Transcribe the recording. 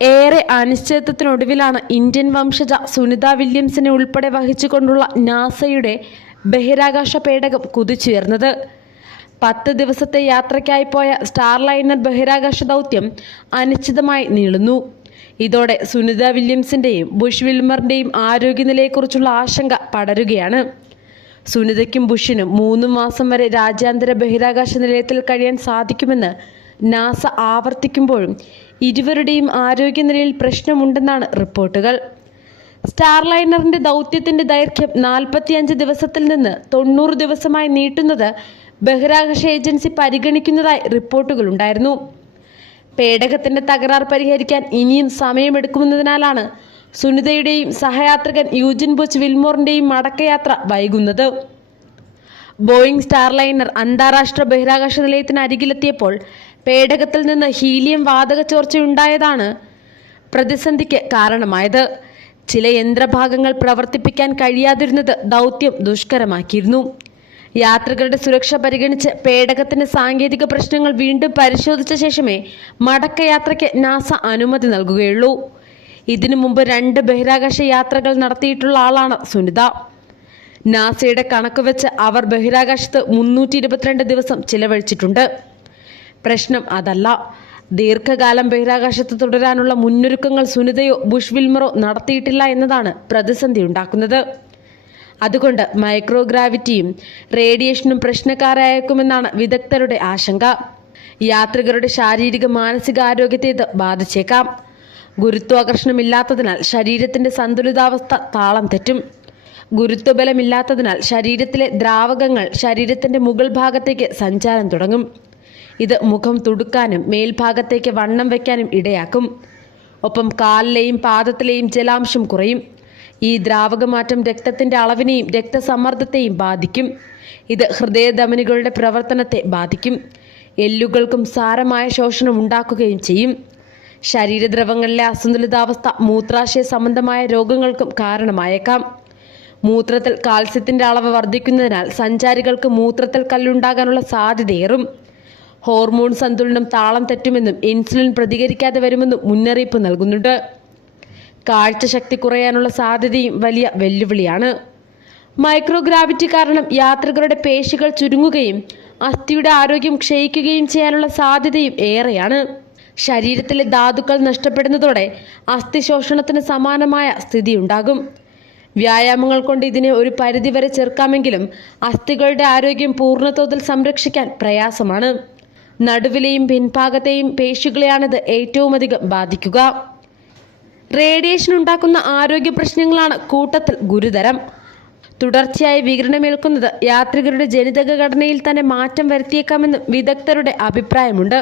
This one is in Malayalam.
ഏറെ അനിശ്ചിതത്വത്തിനൊടുവിലാണ് ഇന്ത്യൻ വംശജ സുനിത വില്യംസിനെ ഉൾപ്പെടെ വഹിച്ചുകൊണ്ടുള്ള നാസയുടെ ബഹിരാകാശ പേടകം കുതിച്ചുയർന്നത്. 10 ദിവസത്തെ യാത്രയ്ക്കായി പോയ സ്റ്റാർലൈനർ ബഹിരാകാശ ദൗത്യം അനിശ്ചിതമായി നീളുന്നു. ഇതോടെ സുനിത വില്യംസിന്റെയും ബുഷ് വിൽമറിന്റെയും ആരോഗ്യനിലയെക്കുറിച്ചുള്ള ആശങ്ക പടരുകയാണ്. സുനിതയ്ക്കും ബുഷിനും 3 മാസം വരെ രാജ്യാന്തര ബഹിരാകാശ നിലയത്തിൽ കഴിയാൻ സാധിക്കുമെന്ന് നാസ ആവർത്തിക്കുമ്പോഴും ഇരുവരുടെയും ആരോഗ്യനിലയിൽ പ്രശ്നമുണ്ടെന്നാണ് റിപ്പോർട്ടുകൾ. സ്റ്റാർലൈനറിന്റെ ദൗത്യത്തിന്റെ ദൈർഘ്യം 45 ദിവസത്തിൽ നിന്ന് 90 ദിവസമായി നീട്ടുന്നത് ബഹിരാകാശ ഏജൻസി പരിഗണിക്കുന്നതായി റിപ്പോർട്ടുകളുണ്ടായിരുന്നു. പേടകത്തിന്റെ തകരാർ പരിഹരിക്കാൻ ഇനിയും സമയമെടുക്കുമെന്നതിനാലാണ് സുനിതയുടെയും സഹയാത്രികൻ യൂജിൻ ബുച്ച് വിൽമോറിന്റെയും മടക്കയാത്ര വൈകുന്നത്. ബോയിങ് സ്റ്റാർലൈനർ അന്താരാഷ്ട്ര ബഹിരാകാശ നിലയത്തിന് അരികിലെത്തിയപ്പോൾ പേടകത്തിൽ നിന്ന് ഹീലിയം വാതക ചോർച്ചയുണ്ടായതാണ് പ്രതിസന്ധിക്ക് കാരണമായത്. ചില യന്ത്രഭാഗങ്ങൾ പ്രവർത്തിപ്പിക്കാൻ കഴിയാതിരുന്നത് ദൗത്യം ദുഷ്കരമാക്കിയിരുന്നു. യാത്രികരുടെ സുരക്ഷ പരിഗണിച്ച് പേടകത്തിന്റെ സാങ്കേതിക പ്രശ്നങ്ങൾ വീണ്ടും പരിശോധിച്ച ശേഷമേ മടക്കയാത്രയ്ക്ക് നാസ അനുമതി നൽകുകയുള്ളൂ. ഇതിനു മുമ്പ് 2 ബഹിരാകാശ യാത്രകൾ നടത്തിയിട്ടുള്ള ആളാണ് സുനിത. നാസയുടെ കണക്ക് വെച്ച് അവർ ബഹിരാകാശത്ത് 322 ദിവസം ചിലവഴിച്ചിട്ടുണ്ട്. പ്രശ്നം അതല്ല. ദീർഘകാലം ബഹിരാകാശത്ത് തുടരാനുള്ള മുന്നൊരുക്കങ്ങൾ സുനിതയോ ബുഷ് വിൽമറോ നടത്തിയിട്ടില്ല എന്നതാണ് പ്രതിസന്ധി ഉണ്ടാക്കുന്നത്. അതുകൊണ്ട് മൈക്രോഗ്രാവിറ്റിയും റേഡിയേഷനും പ്രശ്നക്കാരായേക്കുമെന്നാണ് വിദഗ്ധരുടെ ആശങ്ക. യാത്രികരുടെ ശാരീരിക മാനസികാരോഗ്യത്തെ ഇത് ബാധിച്ചേക്കാം. ഗുരുത്വാകർഷണമില്ലാത്തതിനാൽ ശരീരത്തിന്റെ സന്തുലിതാവസ്ഥ താളം തെറ്റും. ഗുരുത്വബലമില്ലാത്തതിനാൽ ശരീരത്തിലെ ദ്രാവകങ്ങൾ ശരീരത്തിന്റെ മുകൾ ഭാഗത്തേക്ക് സഞ്ചാരം തുടങ്ങും. ഇത് മുഖം തുടുക്കാനും മേൽഭാഗത്തേക്ക് വണ്ണം വയ്ക്കാനും ഇടയാക്കും. ഒപ്പം കാലിലെയും പാദത്തിലെയും ജലാംശം കുറയും. ഈ ദ്രാവകമാറ്റം രക്തത്തിന്റെ അളവിനെയും രക്തസമ്മർദ്ദത്തെയും ബാധിക്കും. ഇത് ഹൃദയധമനികളുടെ പ്രവർത്തനത്തെ ബാധിക്കും. എല്ലുകൾക്കും സാരമായ ശോഷണം ഉണ്ടാക്കുകയും ചെയ്യും. ശരീരദ്രവങ്ങളിലെ അസന്തുലിതാവസ്ഥ മൂത്രാശയ സംബന്ധമായ രോഗങ്ങൾക്കും കാരണമായേക്കാം. മൂത്രത്തിൽ കാൽസ്യത്തിന്റെ അളവ് വർദ്ധിക്കുന്നതിനാൽ സഞ്ചാരികൾക്ക് മൂത്രത്തിൽ കല്ലുണ്ടാകാനുള്ള സാധ്യതയേറും. ഹോർമോൺ സന്തുലനം താളം തെറ്റുമെന്നും ഇൻസുലിൻ പ്രതികരിക്കാതെ വരുമെന്നും മുന്നറിയിപ്പ് നൽകുന്നുണ്ട്. കാഴ്ചശക്തി കുറയാനുള്ള സാധ്യതയും വലിയ വെല്ലുവിളിയാണ്. മൈക്രോഗ്രാവിറ്റി കാരണം യാത്രികരുടെ പേശികൾ ചുരുങ്ങുകയും അസ്ഥിയുടെ ആരോഗ്യം ക്ഷയിക്കുകയും ചെയ്യാനുള്ള സാധ്യതയും ഏറെയാണ്. ശരീരത്തിലെ ധാതുക്കൾ നഷ്ടപ്പെടുന്നതോടെ അസ്ഥിശോഷണത്തിന് സമാനമായ സ്ഥിതിയുണ്ടാകും. വ്യായാമങ്ങൾ കൊണ്ട് ഇതിനെ ഒരു പരിധിവരെ ചെറുക്കാമെങ്കിലും അസ്ഥികളുടെ ആരോഗ്യം പൂർണ്ണതോതിൽ സംരക്ഷിക്കാൻ പ്രയാസമാണ്. നടുവിലെയും പിൻഭാഗത്തെയും പേശികളെയാണിത് ഏറ്റവുമധികം ബാധിക്കുക. റേഡിയേഷൻ ഉണ്ടാക്കുന്ന ആരോഗ്യ പ്രശ്നങ്ങളാണ് കൂട്ടത്തിൽ ഗുരുതരം. തുടർച്ചയായി വികിരണമേൽക്കുന്നത് യാത്രികരുടെ ജനിതക ഘടനയിൽ തന്നെ മാറ്റം വരുത്തിയേക്കാമെന്നും വിദഗ്ധരുടെ അഭിപ്രായമുണ്ട്.